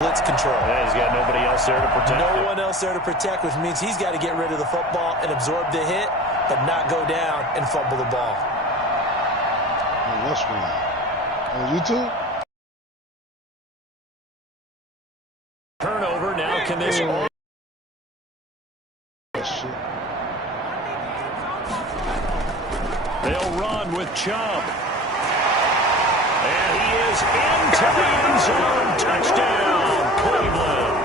Blitz control. Yeah, he's got nobody else there to protect No one else there to protect, which means he's got to get rid of the football and absorb the hit, but not go down and fumble the ball. Oh, what's wrong? On YouTube? Turnover. Now can this all... Shit. They'll run with Chubb. And he is into the end zone. Touchdown, Cleveland.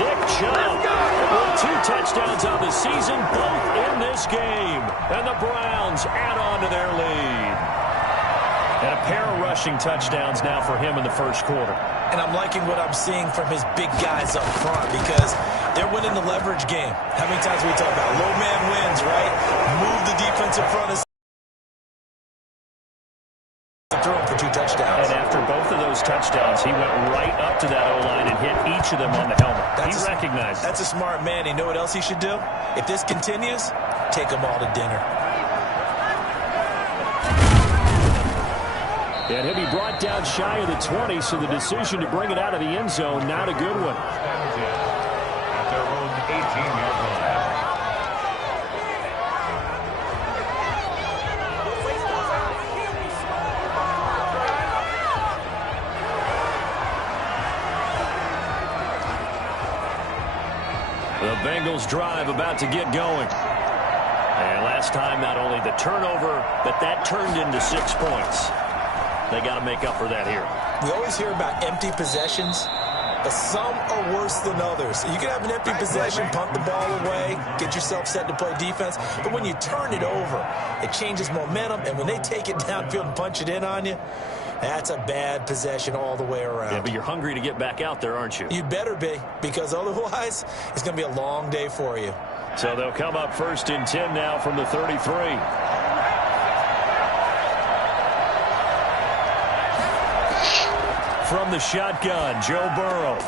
Nick Chubb with 2 touchdowns on the season, both in this game. And the Browns add on to their lead. And a pair of rushing touchdowns now for him in the first quarter. And I'm liking what I'm seeing from his big guys up front because they're winning the leverage game. How many times we talk about low man wins, right? Move the defense in front of throw him for 2 touchdowns. And after both of those touchdowns, he went right up to that O-line and hit each of them on the helmet. He recognized it. That's a smart man. You know what else he should do? If this continues, take them all to dinner. And he'll be brought down shy of the 20, so the decision to bring it out of the end zone, not a good one. At their own 18-yard line. The Bengals drive about to get going. And last time, not only the turnover, but that turned into 6 points. They got to make up for that here. We always hear about empty possessions, but some are worse than others. You can have an empty possession, punt the ball away, get yourself set to play defense, but when you turn it over, it changes momentum, and when they take it downfield and punch it in on you, that's a bad possession all the way around. Yeah, but you're hungry to get back out there, aren't you? You'd better be, because otherwise, it's going to be a long day for you. So they'll come up 1st and 10 now from the 33. From the shotgun, Joe Burrow.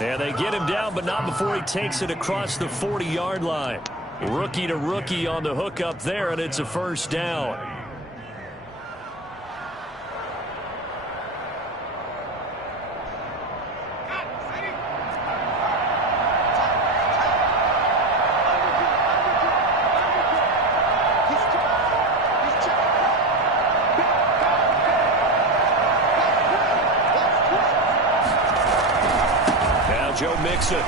And they get him down, but not before he takes it across the 40-yard line. Rookie to rookie on the hook up there, and it's a first down. Joe Mixon.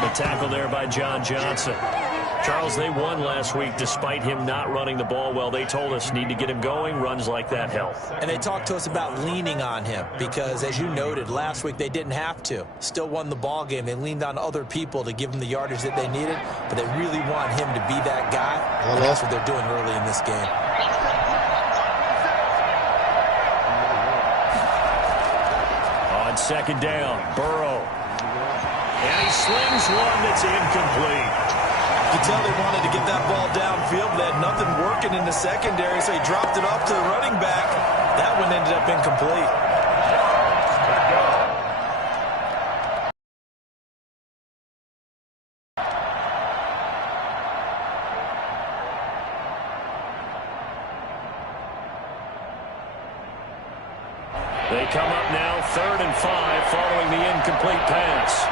The tackle there by John Johnson. Charles, they won last week despite him not running the ball well. They told us need to get him going. Runs like that help. And they talked to us about leaning on him because, as you noted, last week they didn't have to. Still won the ball game. They leaned on other people to give them the yardage that they needed, but they really want him to be that guy. And that's what they're doing early in this game. On 2nd down, Burrow. And he slings one that's incomplete. You can tell they wanted to get that ball downfield. They had nothing working in the secondary, so he dropped it off to the running back. That one ended up incomplete. They come up now 3rd and 5 following the incomplete pass.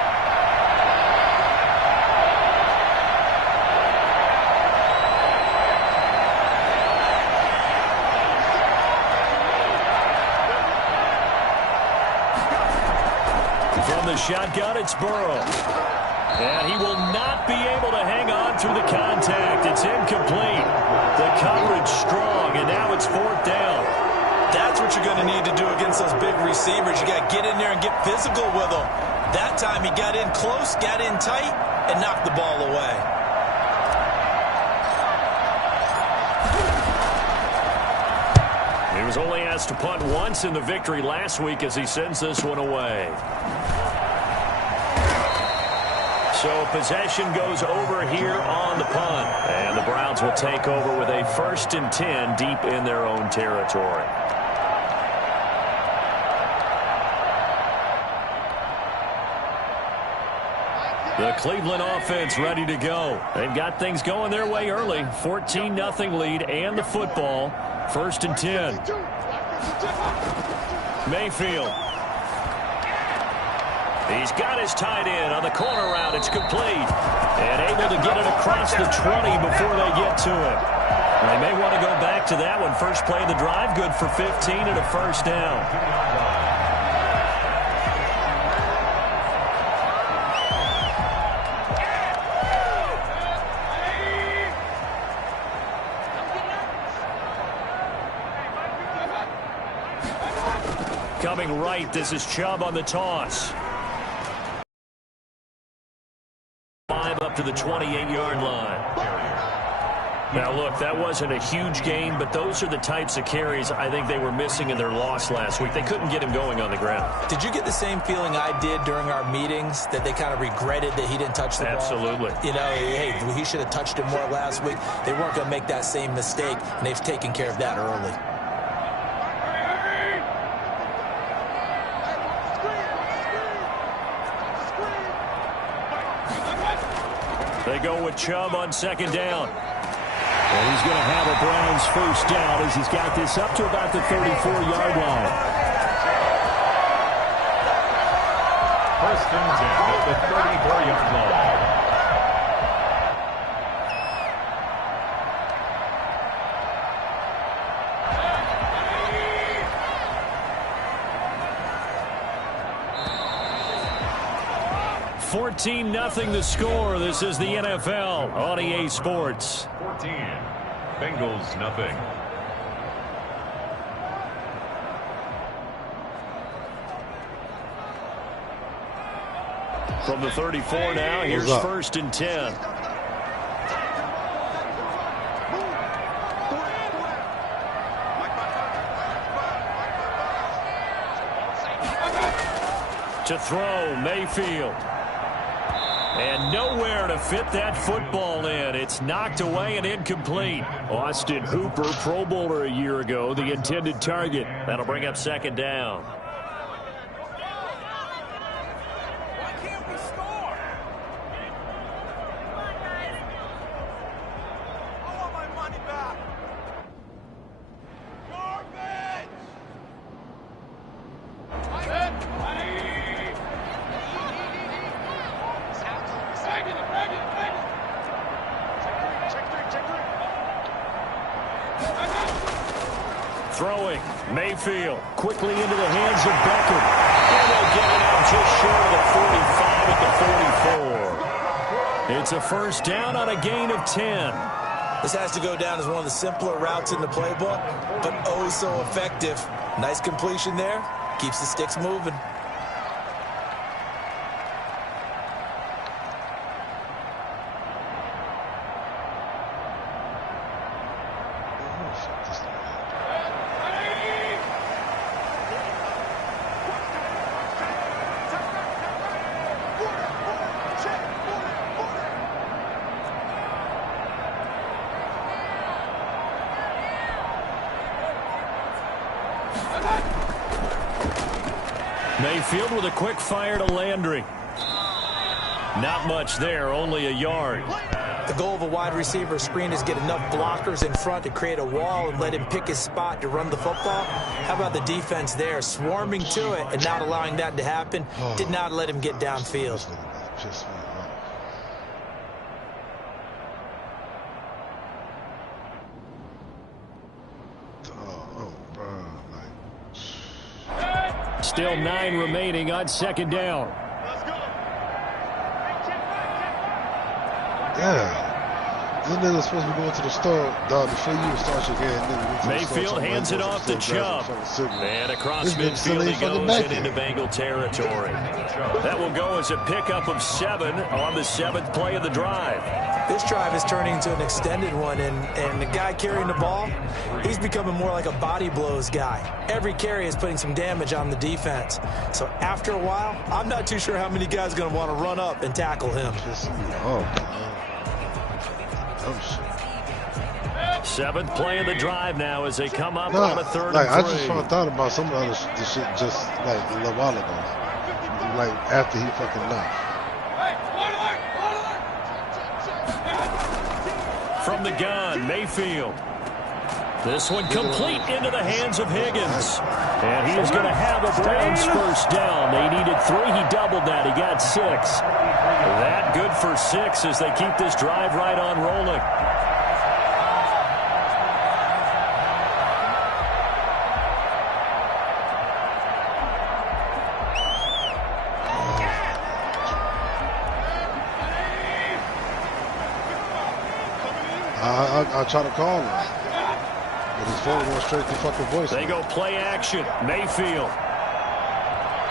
From the shotgun, it's Burrow. And he will not be able to hang on through the contact. It's incomplete. The coverage strong, and now it's 4th down. That's what you're going to need to do against those big receivers. You got to get in there and get physical with them. That time he got in close, got in tight, and knocked the ball away. He was only asked to punt once in the victory last week as he sends this one away. So possession goes over here on the punt. And the Browns will take over with a 1st and 10 deep in their own territory. The Cleveland offense ready to go. They've got things going their way early. 14-0 lead and the football. First and 10. Mayfield. He's got his tight end on the corner route. It's complete. And able to get it across the 20 before they get to him. They may want to go back to that one. First play of the drive, good for 15 and a first down. Coming right, this is Chubb on the toss. 5 up to the 28-yard line. Now, look, that wasn't a huge gain, but those are the types of carries I think they were missing in their loss last week. They couldn't get him going on the ground. Did you get the same feeling I did during our meetings, that they kind of regretted that he didn't touch the ball? Absolutely. You know, hey, he should have touched it more last week. They weren't going to make that same mistake, and they've taken care of that early. They go with Chubb on second down. And he's going to have a Browns first down as he's got this up to about the 34-yard line. First and 10 at the 34-yard line. Nothing the score. This is the NFL on EA Sports. 14. Bengals nothing. From the 34 now, here's first and 10. To throw, Mayfield. And nowhere to fit that football in. It's knocked away and incomplete. Austin Hooper, Pro Bowler a year ago, the intended target. That'll bring up second down. Why can't we score? Come on, guys. I want my money back. Garbage! Throwing, Mayfield, quickly into the hands of Beckham. And they'll get it out just short of the 45 at the 44. It's a first down on a gain of 10. This has to go down as one of the simpler routes in the playbook, but oh so effective. Nice completion there. Keeps the sticks moving. Mayfield with a quick fire to Landry. Not much there, only a yard. The goal of a wide receiver screen is get enough blockers in front to create a wall and let him pick his spot to run the football. How about the defense there, swarming to it and not allowing that to happen? Did not let him get downfield. Still 9 remaining on second down. Yeah. This nigga's supposed to be going to the store, dog, before you start your game. Mayfield hands it off to Chubb. And across midfield he goes and into Bengal territory. That will go as a pickup of 7 on the 7th play of the drive. This drive is turning into an extended one, and the guy carrying the ball, he's becoming more like a body blows guy. Every carry is putting some damage on the defense. So after a while, I'm not too sure how many guys are going to want to run up and tackle him. Seventh play of the drive now as they come up on a 3rd like, and 3. I just thought about some of the other shit just like a little while ago. Like after he fucking left. From the gun, Mayfield. This one complete into the hands of Higgins. And he's going to have a Browns first down. They needed 3. He doubled that. He got 6. That good for 6 as they keep this drive right on rolling. I try to call him. But his phone went straight to fucking voice. They go play action. Mayfield.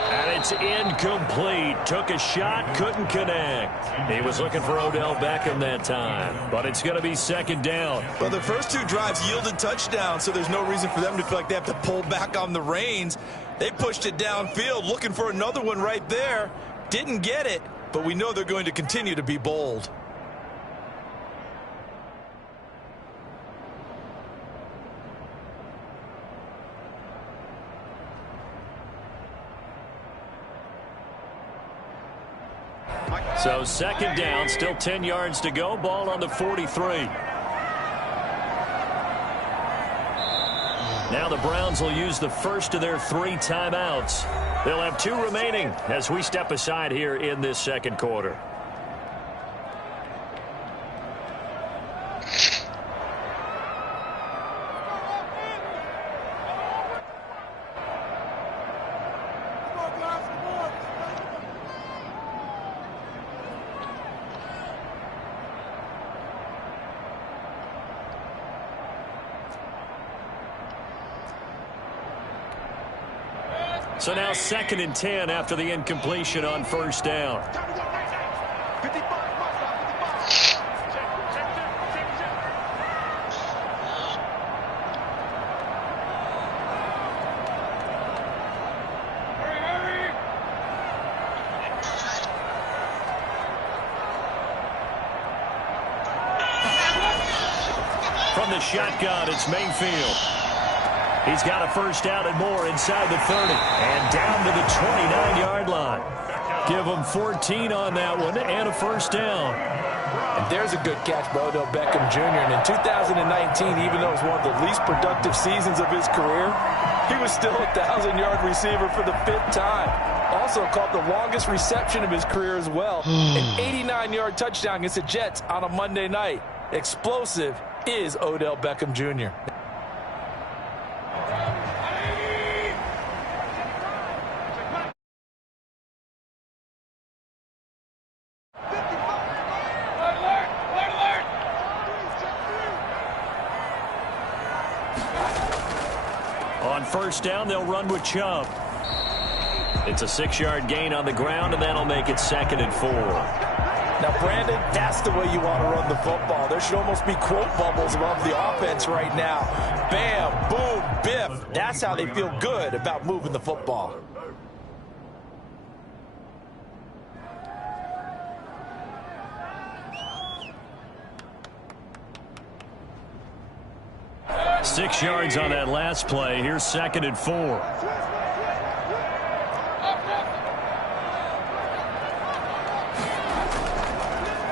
And it's incomplete. Took a shot, couldn't connect. He was looking for Odell Beckham that time. But it's going to be second down. Well, the first 2 drives yielded touchdowns, so there's no reason for them to feel like they have to pull back on the reins. They pushed it downfield, looking for another one right there. Didn't get it, but we know they're going to continue to be bold. So second down, still 10 yards to go. Ball on the 43. Now the Browns will use the first of their 3 timeouts. They'll have 2 remaining as we step aside here in this second quarter. So now 2nd and 10 after the incompletion on first down. From the shotgun, it's Mayfield. He's got a first down and more inside the 30 and down to the 29-yard line. Give him 14 on that one and a first down. And there's a good catch by Odell Beckham Jr. And in 2019, even though it was one of the least productive seasons of his career, he was still a 1,000-yard receiver for the 5th time. Also caught the longest reception of his career as well. An 89-yard touchdown against the Jets on a Monday night. Explosive is Odell Beckham Jr. On first down, they'll run with Chubb. It's a 6-yard gain on the ground, and that'll make it 2nd and 4. Now, Brandon, that's the way you want to run the football. There should almost be quote bubbles above the offense right now. Bam, boom, biff. That's how they feel good about moving the football. Six yards on that last play. Here's 2nd and 4.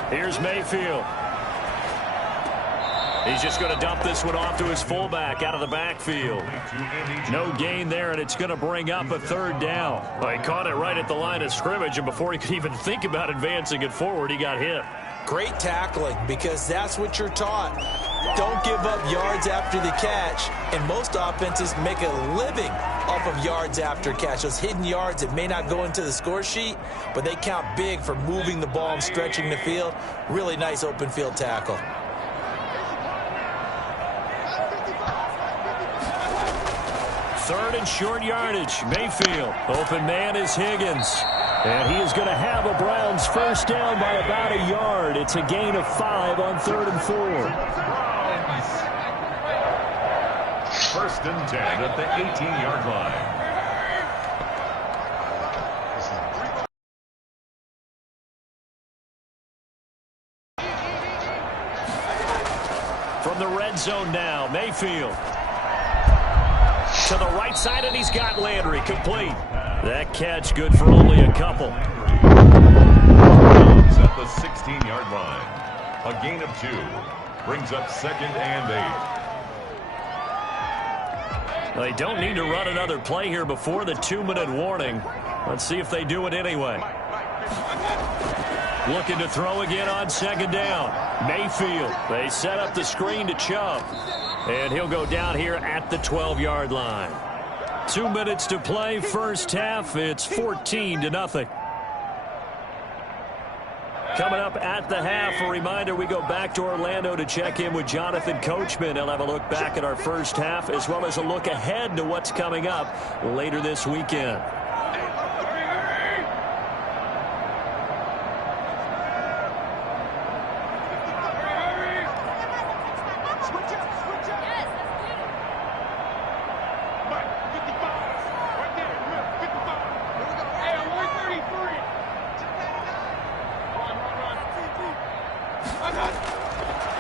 Here's Mayfield. He's just going to dump this one off to his fullback out of the backfield. No gain there, and it's going to bring up a 3rd down. Well, he caught it right at the line of scrimmage, and before he could even think about advancing it forward, he got hit. Great tackling, because that's what you're taught. Don't give up yards after the catch, and most offenses make a living off of yards after catch. Those hidden yards that may not go into the score sheet, but they count big for moving the ball and stretching the field. Really nice open field tackle. Third and short yardage. Mayfield. Open man is Higgins. And he is going to have a Browns first down by about a yard. It's a gain of 5 on 3rd and 4. First and 10 at the 18-yard line. From the red zone now, Mayfield. To the right side, and he's got Landry complete. That catch good for only a couple. At the 16-yard line. A gain of 2. Brings up 2nd and 8. They don't need to run another play here before the 2-minute warning. Let's see if they do it anyway. Looking to throw again on second down. Mayfield. They set up the screen to Chubb. And he'll go down here at the 12-yard line. 2 minutes to play, first half. It's 14-0. Coming up at the half, a reminder, we go back to Orlando to check in with Jonathan Coachman. He'll have a look back at our first half as well as a look ahead to what's coming up later this weekend.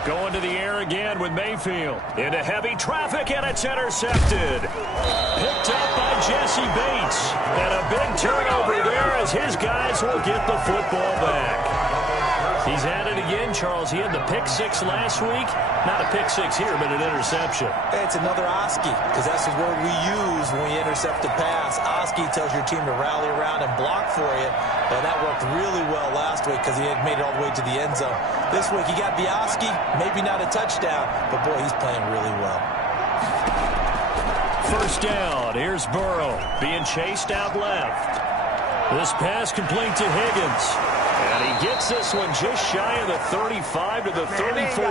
Going to the air again with Mayfield. Into heavy traffic, and it's intercepted. Picked up by Jesse Bates. And a big turnover there as his guys will get the football back. He's at it again, Charles. He had the pick six last week. Not a pick six here, but an interception. Hey, it's another Oski, because that's the word we use when we intercept a pass. Oski tells your team to rally around and block for you. And that worked really well last week because he had made it all the way to the end zone. This week he got the Oski, maybe not a touchdown, but boy, he's playing really well. First down, here's Burrow being chased out left. This pass complete to Higgins. And he gets this one just shy of the 35 to the 34.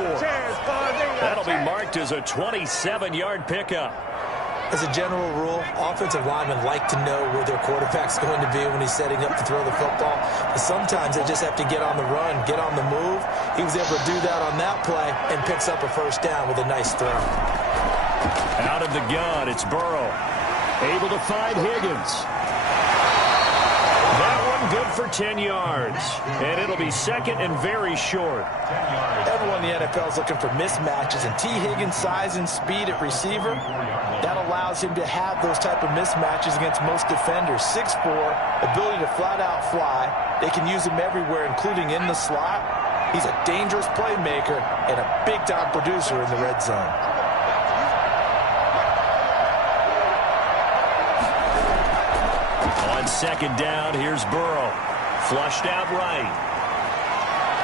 That'll be marked as a 27-yard pickup. As a general rule, offensive linemen like to know where their quarterback's going to be when he's setting up to throw the football. But sometimes they just have to get on the run, get on the move. He was able to do that on that play and picks up a first down with a nice throw. Out of the gun, it's Burrow. Able to find Higgins. That one good for 10 yards. And it'll be second and very short. Everyone in the NFL is looking for mismatches, and T. Higgins' size and speed at receiver, that allows him to have those type of mismatches against most defenders. 6'4", ability to flat-out fly. They can use him everywhere, including in the slot. He's a dangerous playmaker and a big-time producer in the red zone. On second down, here's Burrow. Flushed out right.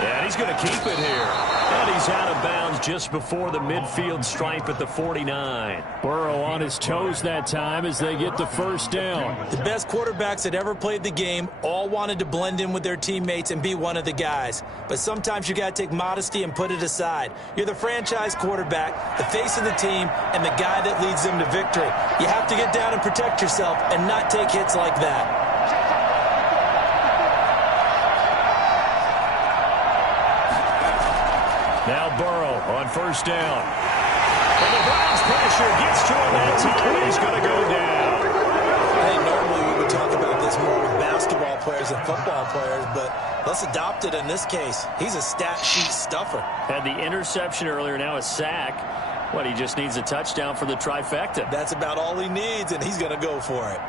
And he's going to keep it here. And he's out of bounds just before the midfield stripe at the 49. Burrow on his toes that time as they get the first down. The best quarterbacks that ever played the game all wanted to blend in with their teammates and be one of the guys. But sometimes you got to take modesty and put it aside. You're the franchise quarterback, the face of the team, and the guy that leads them to victory. You have to get down and protect yourself and not take hits like that. Now Burrow on first down. And the Browns pressure gets to him that time. He's going to go down. I think normally we would talk about this more with basketball players and football players, but let's adopt it in this case. He's a stat sheet stuffer. Had the interception earlier, now a sack. What, he just needs a touchdown for the trifecta. That's about all he needs, and he's going to go for it.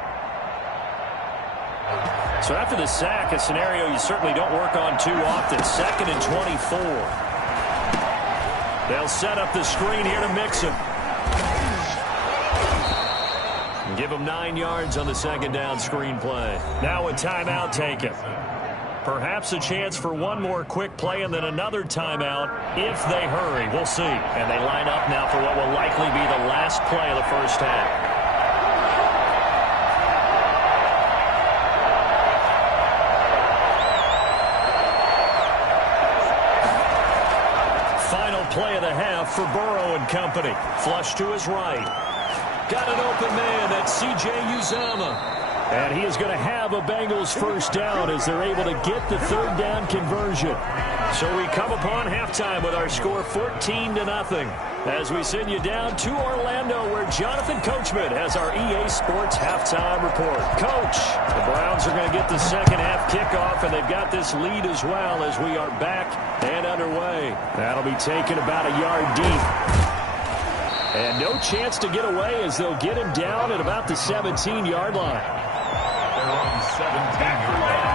So after the sack, a scenario you certainly don't work on too often. 2nd and 24. They'll set up the screen here to mix him. And give him 9 yards on the second down screen play. Now a timeout taken. Perhaps a chance for one more quick play and then another timeout if they hurry. We'll see. And they line up now for what will likely be the last play of the first half. Play of the half for Burrow and company. Flush to his right. Got an open man. That's C.J. Uzomah. And he is going to have a Bengals first down as they're able to get the third down conversion. So we come upon halftime with our score 14-0. As we send you down to Orlando where Jonathan Coachman has our EA Sports halftime report. Coach, the Browns are going to get the second half kickoff, and they've got this lead as well as we are back and underway. That'll be taken about a yard deep. And no chance to get away as they'll get him down at about the 17-yard line. They're on the 17-yard line.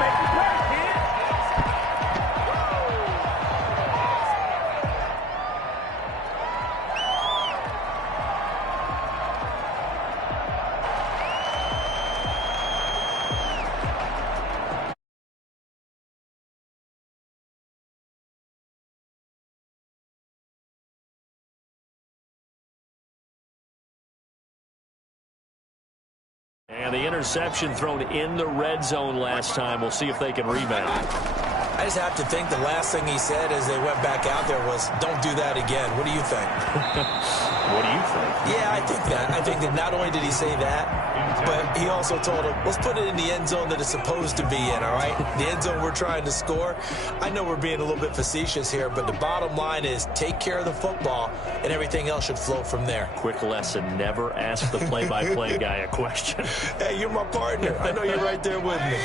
And the interception thrown in the red zone last time. We'll see if they can rebound. I just have to think the last thing he said as they went back out there was, don't do that again. What do you think? What do you think? Yeah, I think that. I think that not only did he say that, but he also told him, let's put it in the end zone that it's supposed to be in, all right? The end zone we're trying to score. I know we're being a little bit facetious here, but the bottom line is take care of the football, and everything else should flow from there. Quick lesson, never ask the play-by-play guy a question. Hey, you're my partner. I know you're right there with me.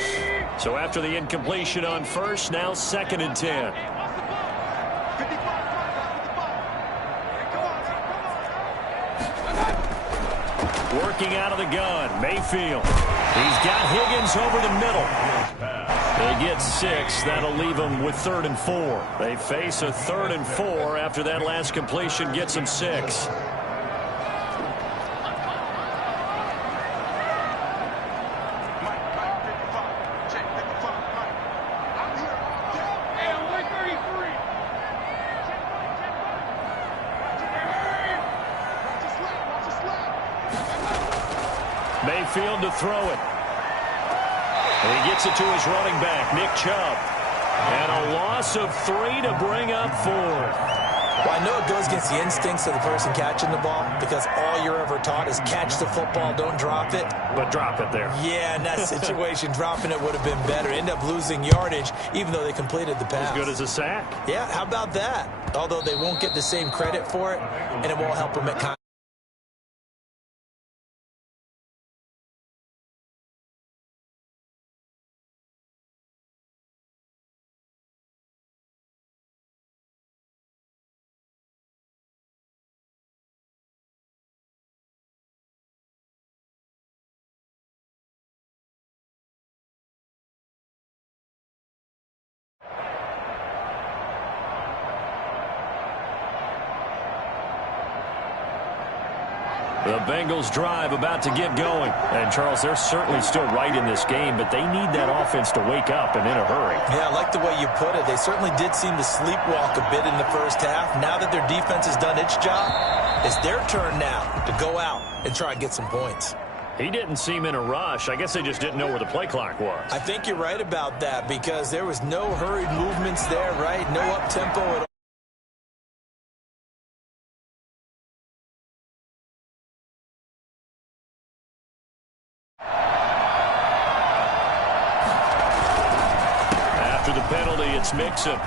So after the incompletion on first, now 2nd and 10. Working out of the gun, Mayfield. He's got Higgins over the middle. They get 6. That'll leave them with 3rd and 4. They face a 3rd and 4 after that last completion gets them 6. Mayfield to throw it. And he gets it to his running back, Nick Chubb. And a loss of 3 to bring up 4. Well, I know it goes against the instincts of the person catching the ball because all you're ever taught is catch the football, don't drop it. But drop it there. Yeah, in that situation, dropping it would have been better. End up losing yardage, even though they completed the pass. As good as a sack. Yeah, how about that? Although they won't get the same credit for it, and it won't help them at times. The Bengals drive about to get going. And, Charles, they're certainly still right in this game, but they need that offense to wake up and in a hurry. Yeah, I like the way you put it. They certainly did seem to sleepwalk a bit in the first half. Now that their defense has done its job, it's their turn now to go out and try and get some points. He didn't seem in a rush. I guess they just didn't know where the play clock was. I think you're right about that because there was no hurried movements there, right? No up-tempo at all. After the penalty, it's Mixon.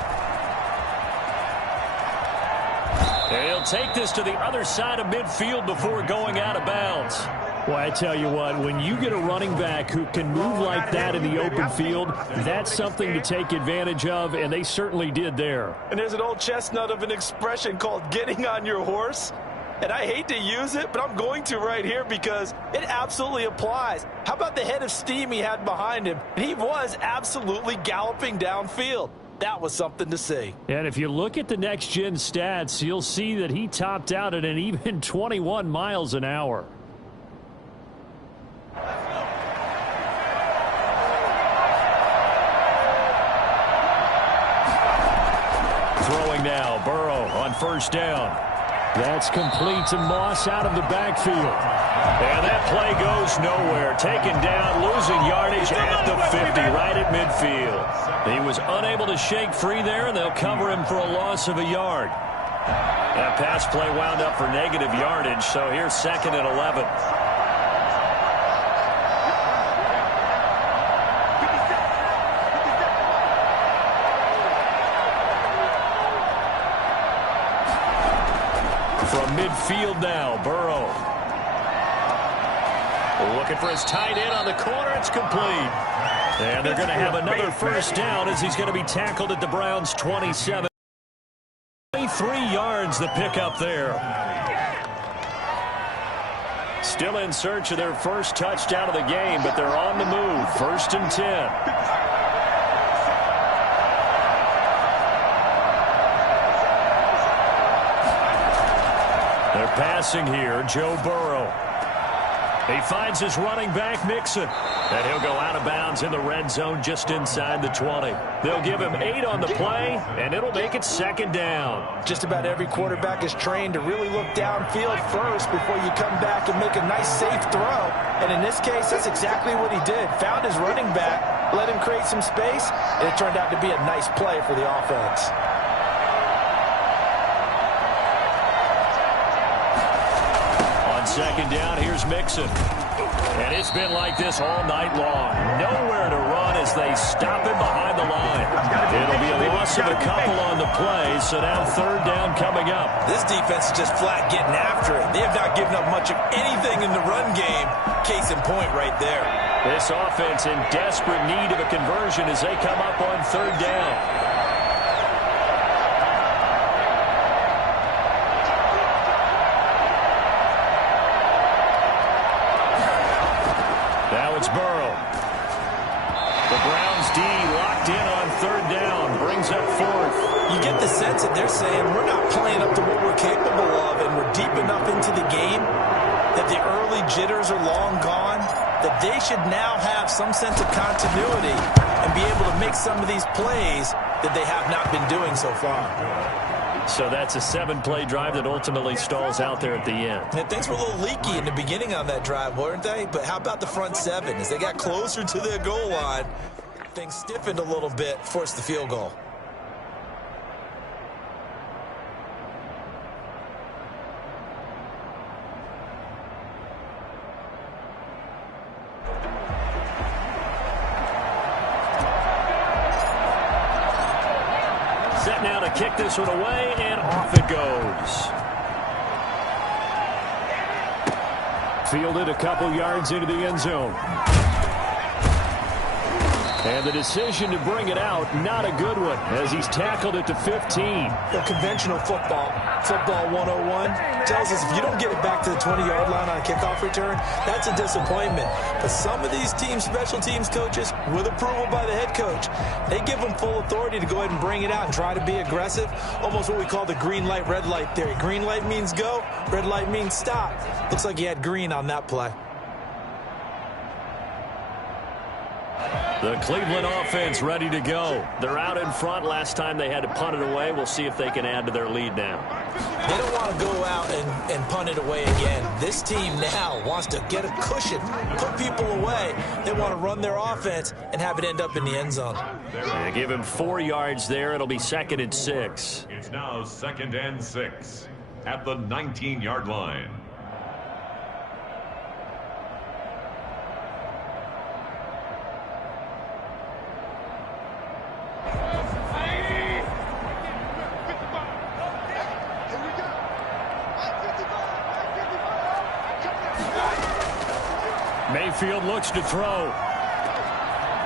And he'll take this to the other side of midfield before going out of bounds. Well, I tell you what, when you get a running back who can move like that in the open field, that's something to take advantage of, and they certainly did there. And there's an old chestnut of an expression called getting on your horse. And I hate to use it, but I'm going to right here because it absolutely applies. How about the head of steam he had behind him? And he was absolutely galloping downfield. That was something to see. And if you look at the next-gen stats, you'll see that he topped out at an even 21 miles an hour. Throwing now, Burrow on first down. That's complete to Moss out of the backfield. And that play goes nowhere. Taken down, losing yardage at the 50, right at midfield. He was unable to shake free there, and they'll cover him for a loss of a yard. That pass play wound up for negative yardage, so here's 2nd and 11. From midfield now, Burrow. Looking for his tight end on the corner. It's complete. And they're going to have another first down as he's going to be tackled at the Browns' 27. 23 yards the pick up there. Still in search of their first touchdown of the game, but they're on the move. 1st and 10. They're passing here, Joe Burrow. He finds his running back, Mixon. And he'll go out of bounds in the red zone just inside the 20. They'll give him 8 on the play, and it'll make it 2nd down. Just about every quarterback is trained to really look downfield first before you come back and make a nice, safe throw. And in this case, that's exactly what he did. Found his running back, let him create some space, and it turned out to be a nice play for the offense. On 2nd down, here's Mixon. And it's been like this all night long. Nowhere to run as they stop him behind the line. It'll be a loss of a couple on the play, so now 3rd down coming up. This defense is just flat getting after it. They have not given up much of anything in the run game. Case in point right there. This offense in desperate need of a conversion as they come up on 3rd down. It's Burrow. The Browns D locked in on 3rd down. Brings up 4th. You get the sense that they're saying we're not playing up to what we're capable of, and we're deep enough into the game that the early jitters are long gone, that they should now have some sense of continuity and be able to make some of these plays that they have not been doing so far. So that's a 7-play drive that ultimately stalls out there at the end. And things were a little leaky in the beginning on that drive, weren't they? But how about the front 7? As they got closer to their goal line, things stiffened a little bit, forced the field goal. Set now to kick this one away, and off it goes. Fielded a couple yards into the end zone. And the decision to bring it out, not a good one, as he's tackled it to 15. The conventional football 101, tells us if you don't get it back to the 20-yard line on a kickoff return, that's a disappointment. But some of these teams, special teams coaches, with approval by the head coach, they give them full authority to go ahead and bring it out and try to be aggressive, almost what we call the green light, red light theory. Green light means go, red light means stop. Looks like he had green on that play. The Cleveland offense ready to go. They're out in front. Last time they had to punt it away. We'll see if they can add to their lead now. They don't want to go out and punt it away again. This team now wants to get a cushion, put people away. They want to run their offense and have it end up in the end zone. They give him 4 yards there. It'll be 2nd and 6. It's now 2nd and 6 at the 19-yard line. Mayfield looks to throw.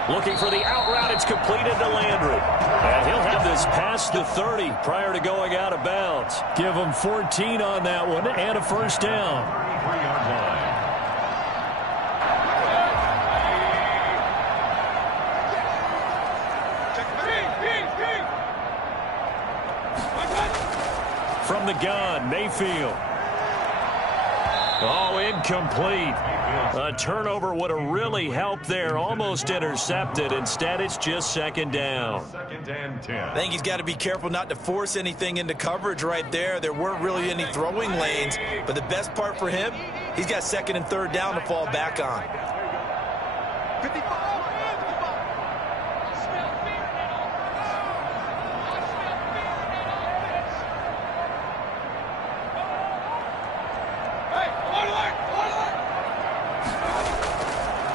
Looking for the out route. It's completed to Landry. And he'll have this past the 30 prior to going out of bounds. Give him 14 on that one and a 1st down. 3-yard line. From the gun, Mayfield. Oh, incomplete. A turnover would have really helped there. Almost intercepted. Instead, it's just 2nd down. 2nd and 10. I think he's got to be careful not to force anything into coverage right there. There weren't really any throwing lanes. But the best part for him, he's got 2nd and 3rd down to fall back on.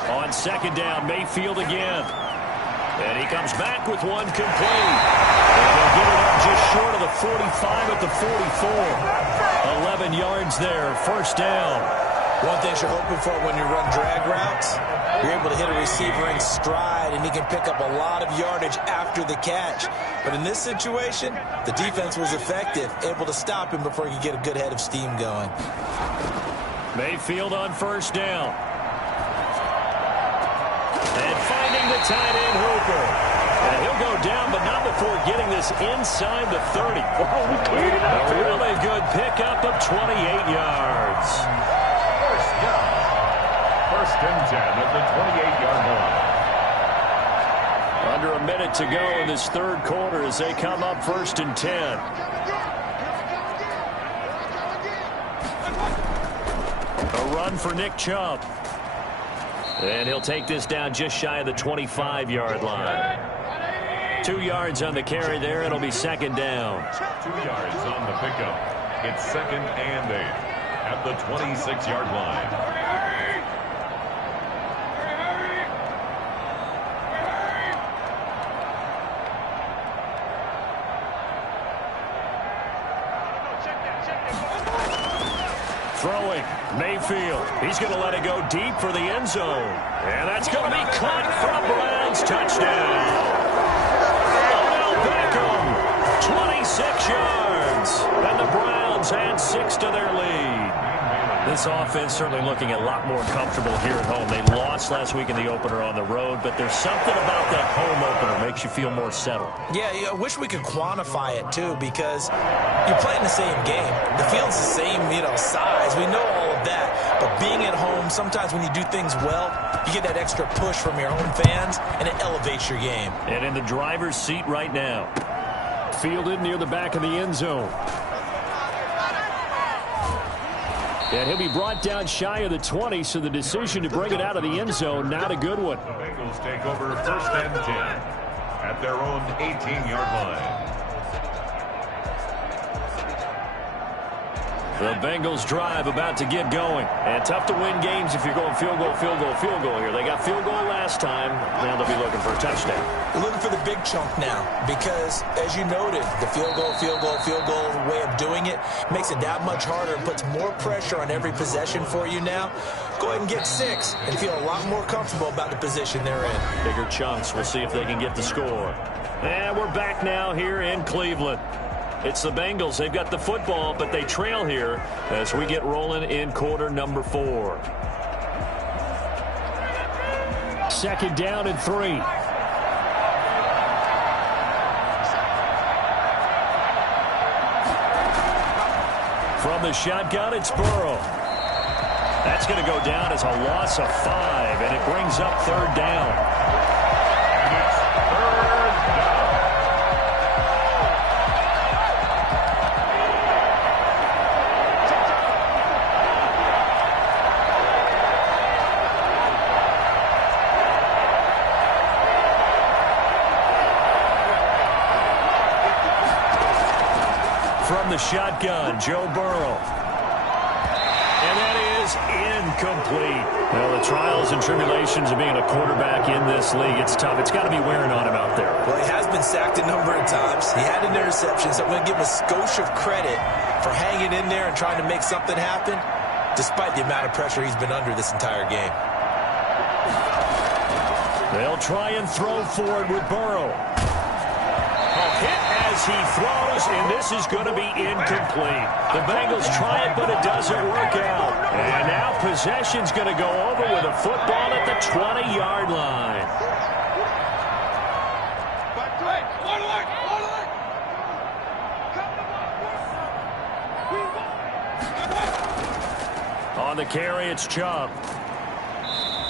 On 2nd down, Mayfield again. And he comes back with one complete. And he'll get it up just short of the 45 at the 44. 11 yards there, 1st down. One thing you're hoping for when you run drag routes, you're able to hit a receiver in stride, and he can pick up a lot of yardage after the catch. But in this situation, the defense was effective, able to stop him before he could get a good head of steam going. Mayfield on 1st down. And finding the tight end, Hooper. And he'll go down, but not before getting this inside the 30. A really good pickup of 28 yards. 1st down. First and 10 at the 28-yard line. Under a minute to go in this third quarter as they come up first and 10. A run for Nick Chubb. And he'll take this down just shy of the 25-yard line. 2 yards on the carry there. It'll be second down. 2 yards on the pickup. It's second and 8 at the 26-yard line. Throwing, Mayfield. He's going to let it go deep for the end zone. And that's going to be caught for a Browns touchdown. Odell Beckham, 26 yards. And the Browns add 6 to their lead. This offense certainly looking a lot more comfortable here at home. They lost last week in the opener on the road, but there's something about that home opener makes you feel more settled. Yeah, I wish we could quantify it, too, because you're playing the same game. The field's the same, size. We know all of that. But being at home, sometimes when you do things well, you get that extra push from your home fans, and it elevates your game. And in the driver's seat right now. Fielded near the back of the end zone. And he'll be brought down shy of the 20, so the decision to bring it out of the end zone, not a good one. The Bengals take over first and 10 at their own 18-yard line. The Bengals drive about to get going. And tough to win games if you're going field goal, field goal, field goal here. They got field goal last time. Now they'll be looking for a touchdown. They're looking for the big chunk now because, as you noted, the field goal way of doing it makes it that much harder and puts more pressure on every possession for you now. Go ahead and get 6 and feel a lot more comfortable about the position they're in. Bigger chunks. We'll see if they can get the score. And we're back now here in Cleveland. It's the Bengals. They've got the football, but they trail here as we get rolling in quarter number 4. Second down and 3. From the shotgun, it's Burrow. That's going to go down as a loss of 5, and it brings up third down. And it's third down. From the shotgun, Joe Burrow. And that is incomplete. Well, the trials and tribulations of being a quarterback in this league, it's tough. It's got to be wearing on him out there. Well, he has been sacked a number of times. He had an interception, so I'm going to give him a skosh of credit for hanging in there and trying to make something happen, despite the amount of pressure he's been under this entire game. They'll try and throw forward with Burrow. A hit as he throws, and this is going to be incomplete. The Bengals try it, but it doesn't work out. And now possession's going to go over with a football at the 20-yard line. On the carry, it's Chubb.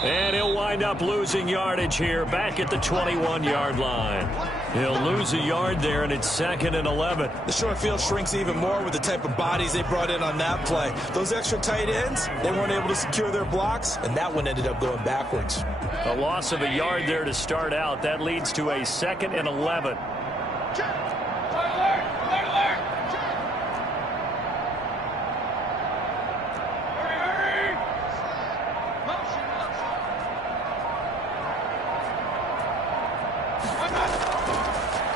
And he'll wind up losing yardage here back at the 21-yard line. He'll lose a yard there, and it's second and 11. The short field shrinks even more with the type of bodies they brought in on that play. Those extra tight ends, they weren't able to secure their blocks, and that one ended up going backwards. A loss of a yard there to start out. That leads to a second and 11.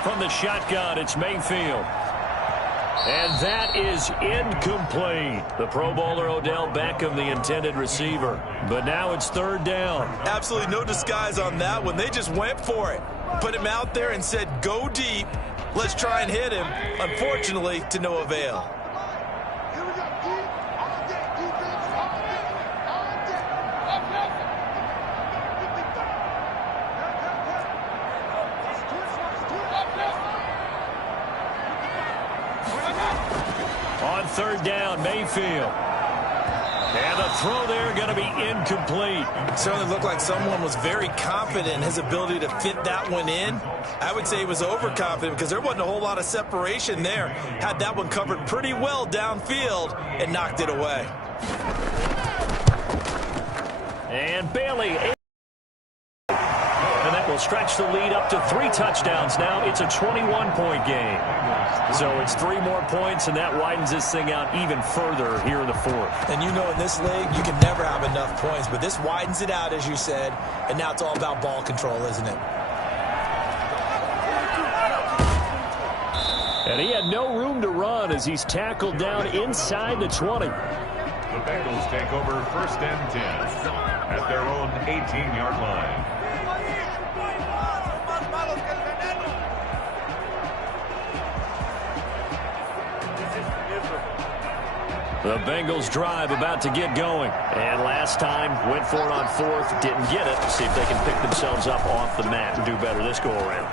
From the shotgun, it's Mayfield. And that is incomplete. The Pro Bowler Odell Beckham, the intended receiver. But now it's third down. Absolutely no disguise on that one. They just went for it. Put him out there and said, go deep. Let's try and hit him. Unfortunately, to no avail. On third down, Mayfield. And the throw there going to be incomplete. Certainly looked like someone was very confident in his ability to fit that one in. I would say he was overconfident because there wasn't a whole lot of separation there. Had that one covered pretty well downfield and knocked it away. And Bailey. And that will stretch the lead up to 3 touchdowns now. It's a 21-point game. So it's 3 more points, and that widens this thing out even further here in the 4th. And you know in this league, you can never have enough points, but this widens it out, as you said, and now it's all about ball control, isn't it? And he had no room to run as he's tackled down inside the 20. The Bengals take over 1st and 10 at their own 18-yard line. The Bengals drive about to get going. And last time, went for it on 4th, didn't get it. See if they can pick themselves up off the mat and do better this go-around.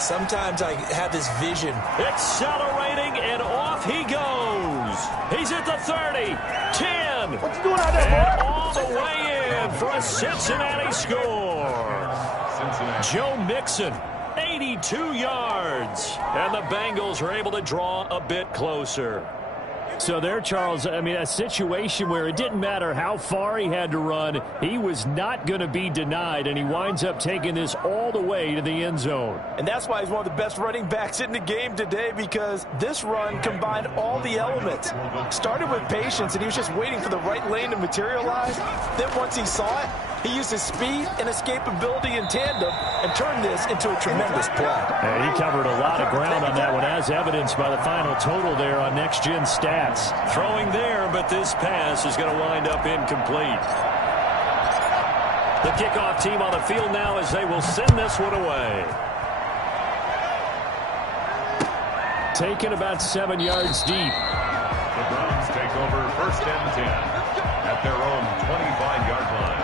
Sometimes I have this vision. Accelerating, and off he goes. He's at the 30, 10. What you doing out there, and boy? all the way in for a Cincinnati score. Joe Mixon, 82 yards. And the Bengals are able to draw a bit closer. So there, Charles, I mean, a situation where it didn't matter how far he had to run, he was not going to be denied, and he winds up taking this all the way to the end zone. And that's why he's one of the best running backs in the game today, because this run combined all the elements. Started with patience, and he was just waiting for the right lane to materialize. Then once he saw it, he used his speed and escapability in tandem and turned this into a tremendous play. And he covered a lot of ground on that one, as evidenced by the final total there on Next Gen Stats. Throwing there, but this pass is going to wind up incomplete. The kickoff team on the field now as they will send this one away. Taken about 7 yards deep. The Browns take over 1st and 10 at their own 25-yard line.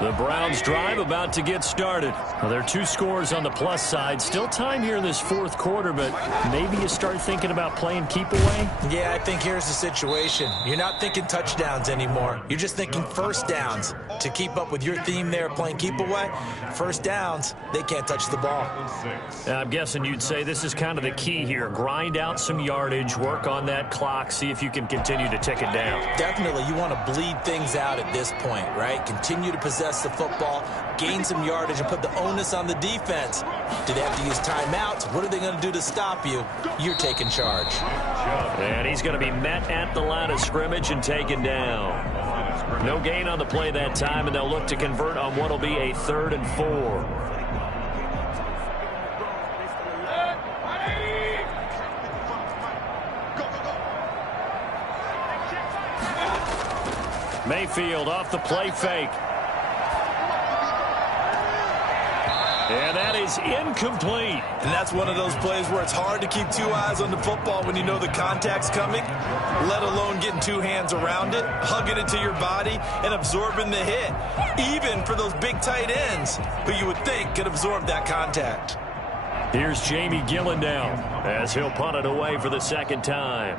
The Browns drive about to get started. Well, there are 2 scores on the plus side. Still time here in this 4th quarter, but maybe you start thinking about playing keep away? Yeah, I think here's the situation. You're not thinking touchdowns anymore. You're just thinking first downs. To keep up with your theme there, playing keep away, first downs, they can't touch the ball. I'm guessing you'd say this is kind of the key here. Grind out some yardage, work on that clock, see if you can continue to tick it down. Definitely, you want to bleed things out at this point, right? Continue to possess the football, gain some yardage, and put the onus on the defense. Do they have to use timeouts? What are they going to do to stop you? You're taking charge. And he's going to be met at the line of scrimmage and taken down. No gain on the play that time, and they'll look to convert on what will be a 3rd and 4. Mayfield off the play fake. And that is incomplete. And that's one of those plays where it's hard to keep 2 eyes on the football when you know the contact's coming, let alone getting 2 hands around it, hugging it to your body, and absorbing the hit, even for those big tight ends who you would think could absorb that contact. Here's Jamie Gillen down as he'll punt it away for the 2nd time.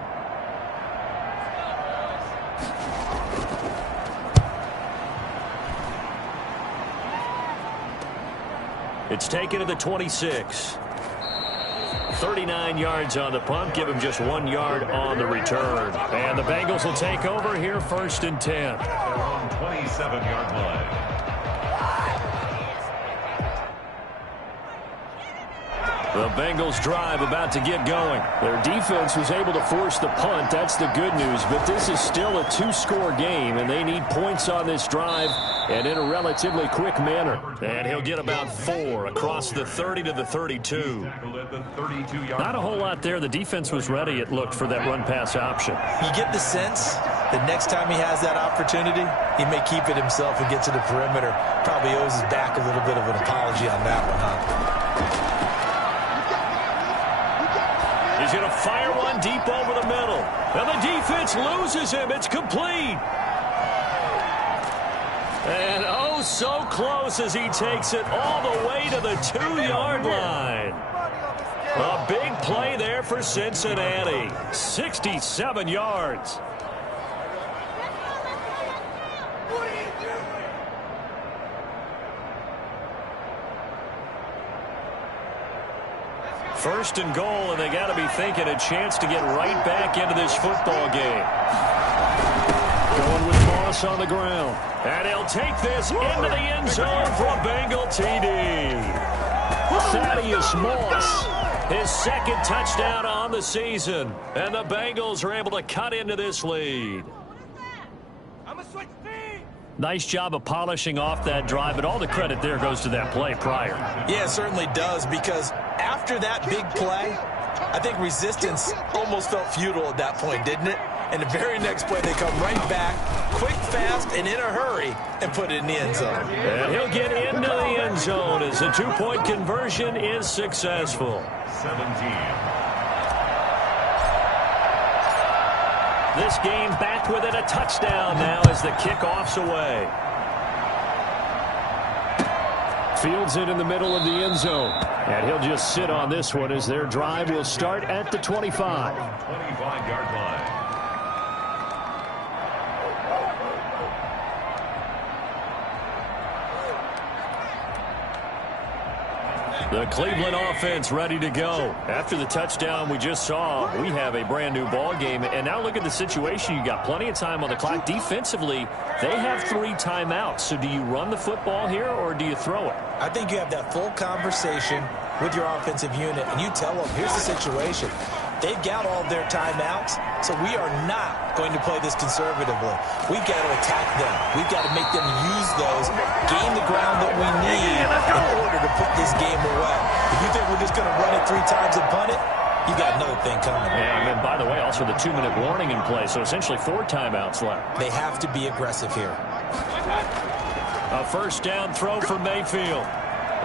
It's taken to the 26. 39 yards on the punt. Give him just 1 yard on the return. And the Bengals will take over here 1st and 10. Their own 27-yard line. The Bengals drive about to get going. Their defense was able to force the punt. That's the good news. But this is still a 2-score game, and they need points on this drive and in a relatively quick manner. And he'll get about 4 across the 30 to the 32. Not a whole lot there. The defense was ready, it looked, for that run-pass option. You get the sense that next time he has that opportunity, he may keep it himself and get to the perimeter. Probably owes his back a little bit of an apology on that one, huh? He's going to fire one deep over the middle. And the defense loses him. It's complete. And oh, so close as he takes it all the way to the 2-yard line. A big play there for Cincinnati. 67 yards. First and goal, and they got to be thinking a chance to get right back into this football game. Going with Moss on the ground. And he'll take this into the end zone for a Bengal TD. Thaddeus Moss, his second touchdown on the season. And the Bengals are able to cut into this lead. I'm gonna switch teams. Nice job of polishing off that drive, but all the credit there goes to that play prior. Yeah, it certainly does, because after that big play, I think resistance almost felt futile at that point, didn't it? And the very next play, they come right back, quick, fast, and in a hurry, and put it in the end zone. And he'll get into the end zone as the two-point conversion is successful. 17. This game back within a touchdown now as the kickoff's away. Fields it in the middle of the end zone. And he'll just sit on this one as their drive will start at the 25. 25-yard line. The Cleveland offense ready to go. After the touchdown we just saw, we have a brand new ball game. And now look at the situation. You got plenty of time on the clock. Defensively, they have 3 timeouts. So do you run the football here or do you throw it? I think you have that full conversation with your offensive unit, and you tell them, here's the situation. They've got all their timeouts, so we are not going to play this conservatively. We've got to attack them. We've got to make them use those, gain the ground that we need in order to put this game away. If you think we're just going to run it 3 times and punt it, you got another thing coming. And then, by the way, also the 2-minute warning in play, so essentially 4 timeouts left. They have to be aggressive here. A first down throw for Mayfield.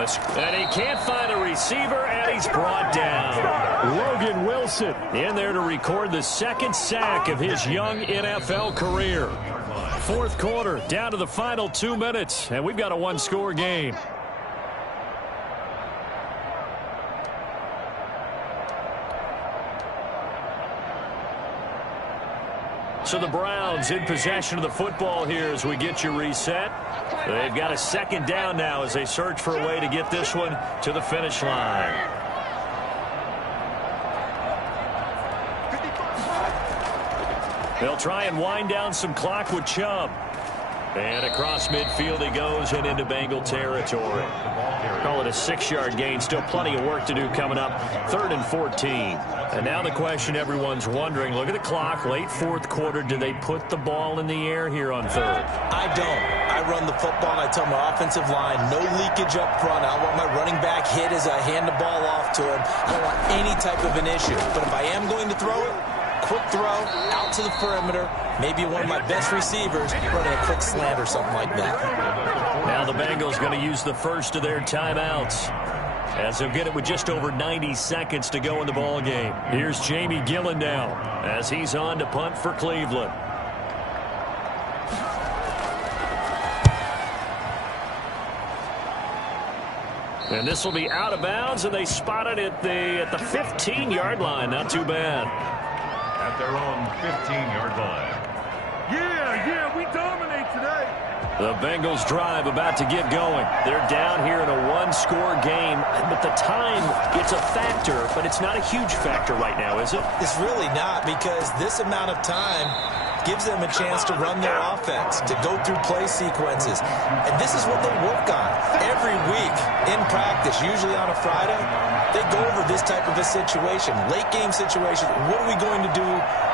And he can't find a receiver, and he's brought down. Logan Wilson in there to record the second sack of his young NFL career. Fourth quarter, down to the final 2 minutes, and we've got a 1-score game. So the Browns in possession of the football here as we get you reset. They've got a second down now as they search for a way to get this one to the finish line. They'll try and wind down some clock with Chubb. And across midfield he goes and into Bengal territory. Call it a 6-yard gain. Still plenty of work to do coming up. 3rd and 14. And now the question everyone's wondering, look at the clock, late fourth quarter. Do they put the ball in the air here on 3rd? I don't. I run the football, and I tell my offensive line, no leakage up front. I don't want my running back hit as I hand the ball off to him. I don't want any type of an issue. But if I am going to throw it, quick throw, out to the perimeter, maybe one of my best receivers running a quick slant or something like that. Now the Bengals going to use the first of their timeouts, as they'll get it with just over 90 seconds to go in the ball game. Here's Jamie Gillen now as he's on to punt for Cleveland. And this will be out of bounds, and they spot it at the 15-yard line. Not too bad. At their own 15-yard line. Yeah, we dominate today. The Bengals drive about to get going. They're down here in a 1-score game, but the time, it's a factor, but it's not a huge factor right now, is it? It's really not, because this amount of time gives them a chance to run their offense, to go through play sequences. And this is what they work on every week in practice, usually on a Friday. They go over this type of a situation, late game situation. What are we going to do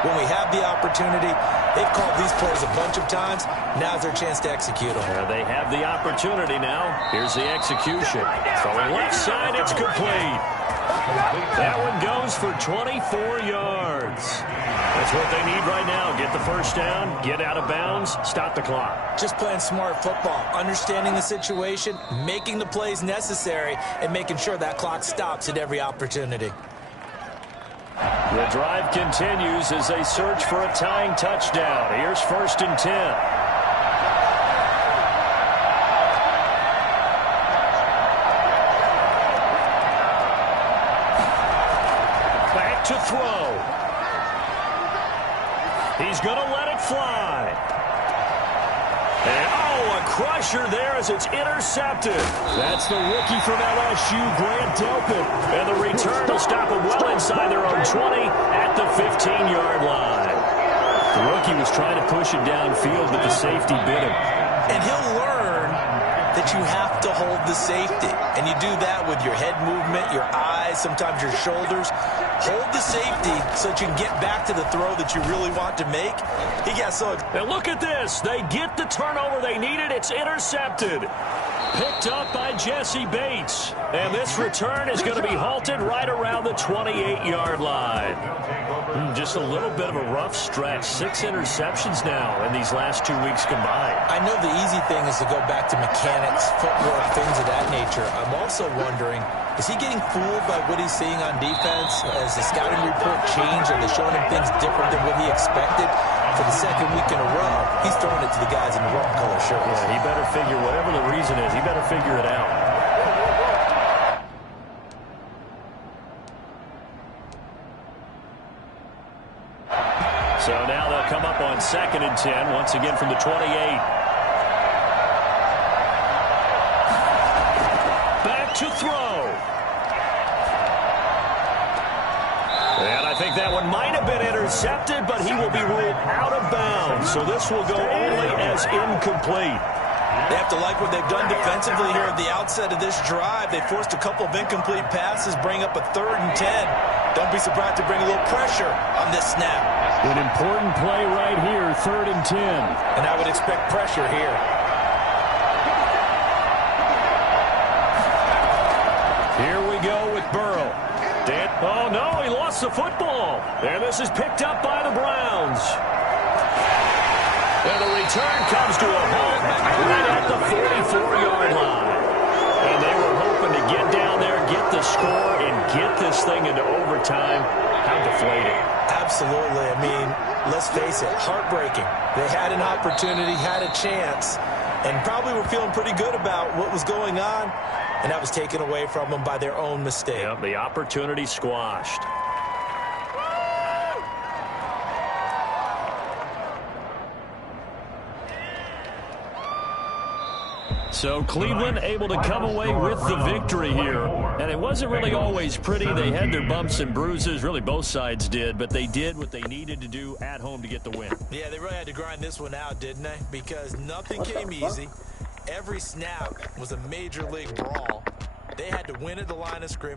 when we have the opportunity? They've called these plays a bunch of times. Now's their chance to execute them. They have the opportunity now. Here's the execution. Throwing left side, it's complete. That one goes for 24 yards. That's what they need right now. Get the first down, get out of bounds, stop the clock. Just playing smart football, understanding the situation, making the plays necessary, and making sure that clock stops at every opportunity. The drive continues as they search for a tying touchdown. Here's 1st and 10. to throw. He's going to let it fly. And, oh, a crusher there as it's intercepted. That's the rookie from LSU, Grant Delpit. And the return will stop him well inside their own 20 at the 15-yard line. The rookie was trying to push it downfield, but the safety bit him. And he'll learn that you have to hold the safety. And you do that with your head movement, your eyes, sometimes your shoulders. Hold the safety so that you can get back to the throw that you really want to make. He got so excited. And look at this. They get the turnover they needed. It's intercepted. Picked up by Jesse Bates. And this return is going to be halted right around the 28-yard line. Just a little bit of a rough stretch. 6 interceptions now in these last 2 weeks combined. I know the easy thing is to go back to mechanics, footwork, things of that nature. I'm also wondering, is he getting fooled by what he's seeing on defense? Has the scouting report changed? Are they showing him things different than what he expected? For the second week in a row, he's throwing it to the guys in the wrong color shirts. Yeah, he better figure, whatever the reason is, he better figure it out. So now they'll come up on 2nd and 10, once again from the 28. Back to throw. And I think that one might have been intercepted, but he will be ruled out of bounds. So this will go only as incomplete. They have to like what they've done defensively here at the outset of this drive. They forced a couple of incomplete passes, bring up a 3rd and 10. Don't be surprised to bring a little pressure on this snap. An important play right here, 3rd and 10. And I would expect pressure here. Here we go with Burrow. Oh, no, he lost the football. And this is picked up by the Browns. And the return comes to a halt right at the 44-yard line. And they were hoping to get down there, get the score, and get this thing into overtime. How deflating. Absolutely. I mean, let's face it, heartbreaking. They had an opportunity, had a chance, and probably were feeling pretty good about what was going on, and that was taken away from them by their own mistake. Yep, the opportunity squashed. So Cleveland able to come away with the victory here. And it wasn't really always pretty. They had their bumps and bruises. Really, both sides did. But they did what they needed to do at home to get the win. Yeah, they really had to grind this one out, didn't they? Because nothing came easy. Every snap was a major league brawl. They had to win at the line of scrimmage.